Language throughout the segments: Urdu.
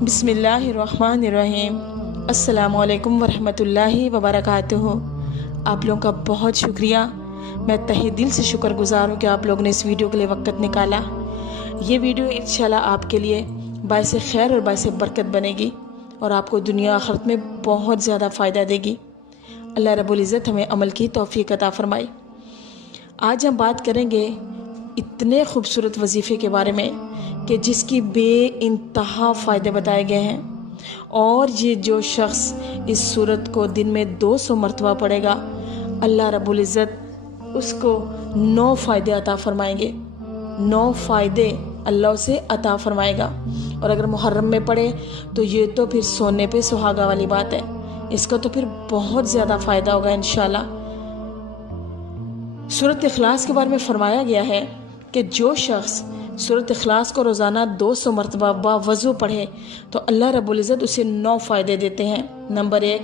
بسم اللہ الرحمن الرحیم۔ السلام علیکم ورحمۃ اللہ وبرکاتہ۔ آپ لوگوں کا بہت شکریہ، میں تہہ دل سے شکر گزار ہوں کہ آپ لوگوں نے اس ویڈیو کے لیے وقت نکالا۔ یہ ویڈیو انشاءاللہ آپ کے لیے باعث خیر اور باعث برکت بنے گی اور آپ کو دنیا آخرت میں بہت زیادہ فائدہ دے گی۔ اللہ رب العزت ہمیں عمل کی توفیق عطا فرمائے۔ آج ہم بات کریں گے اتنے خوبصورت وظیفے کے بارے میں کہ جس کی بے انتہا فائدے بتائے گئے ہیں، اور یہ جو شخص اس سورت کو دن میں 200 مرتبہ پڑھے گا، اللہ رب العزت اس کو 9 فائدے عطا فرمائیں گے۔ 9 فائدے اللہ اسے عطا فرمائے گا، اور اگر محرم میں پڑھے تو یہ تو پھر سونے پہ سہاگا والی بات ہے، اس کا تو پھر بہت زیادہ فائدہ ہوگا انشاءاللہ۔ سورت اخلاص کے بارے میں فرمایا گیا ہے کہ جو شخص سورت اخلاص کو روزانہ 200 مرتبہ باوضو پڑھے تو اللہ رب العزت اسے 9 فائدے دیتے ہیں۔ نمبر 1،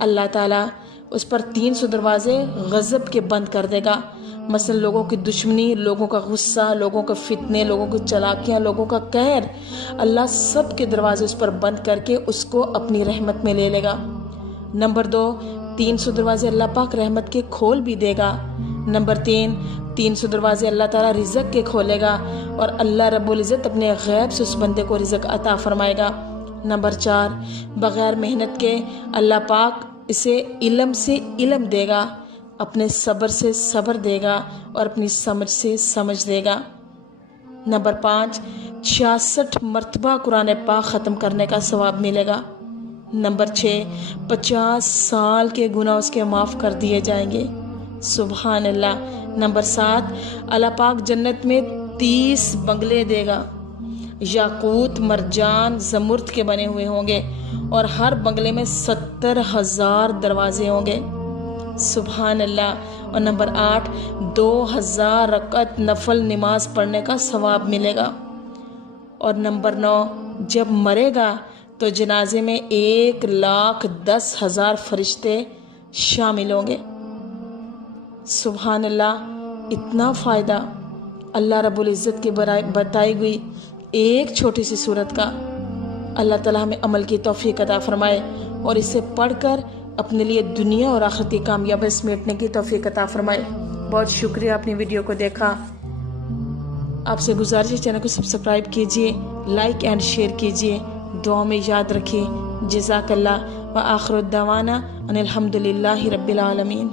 اللہ تعالیٰ اس پر 300 دروازے غضب کے بند کر دے گا، مثلا لوگوں کی دشمنی، لوگوں کا غصہ، لوگوں کے فتنے، لوگوں کی چلاکیاں، لوگوں کا قہر، اللہ سب کے دروازے اس پر بند کر کے اس کو اپنی رحمت میں لے لے گا۔ نمبر 2، 300 دروازے اللہ پاک رحمت کے کھول بھی دے گا۔ نمبر 3، 300 دروازے اللہ تعالیٰ رزق کے کھولے گا اور اللہ رب العزت اپنے غیب سے اس بندے کو رزق عطا فرمائے گا۔ نمبر 4، بغیر محنت کے اللہ پاک اسے علم سے علم دے گا، اپنے صبر سے صبر دے گا اور اپنی سمجھ سے سمجھ دے گا۔ نمبر 5، 66 مرتبہ قرآن پاک ختم کرنے کا ثواب ملے گا۔ نمبر 6، 50 سال کے گناہ اس کے معاف کر دیے جائیں گے، سبحان اللہ۔ نمبر 7، اللہ پاک جنت میں 30 بنگلے دے گا، یاقوت، مرجان، زمرد کے بنے ہوئے ہوں گے، اور ہر بنگلے میں 70,000 دروازے ہوں گے، سبحان اللہ۔ اور نمبر 8، 2000 رکعت نفل نماز پڑھنے کا ثواب ملے گا۔ اور نمبر 9، جب مرے گا تو جنازے میں 1,10,000 فرشتے شامل ہوں گے، سبحان اللہ۔ اتنا فائدہ اللہ رب العزت کی بتائی ہوئی ایک چھوٹی سی سورت کا۔ اللہ تعالیٰ ہمیں عمل کی توفیق عطا فرمائے اور اسے پڑھ کر اپنے لیے دنیا اور آخرت کی کامیابی سمیٹنے کی توفیق عطا فرمائے۔ بہت شکریہ اپنی ویڈیو کو دیکھا۔ آپ سے گزارش ہے چینل کو سبسکرائب کیجئے، لائک اینڈ شیئر کیجئے، دعا میں یاد رکھیے۔ جزاک اللہ، وآخر الدعوانا ان الحمد للہ رب العالمین۔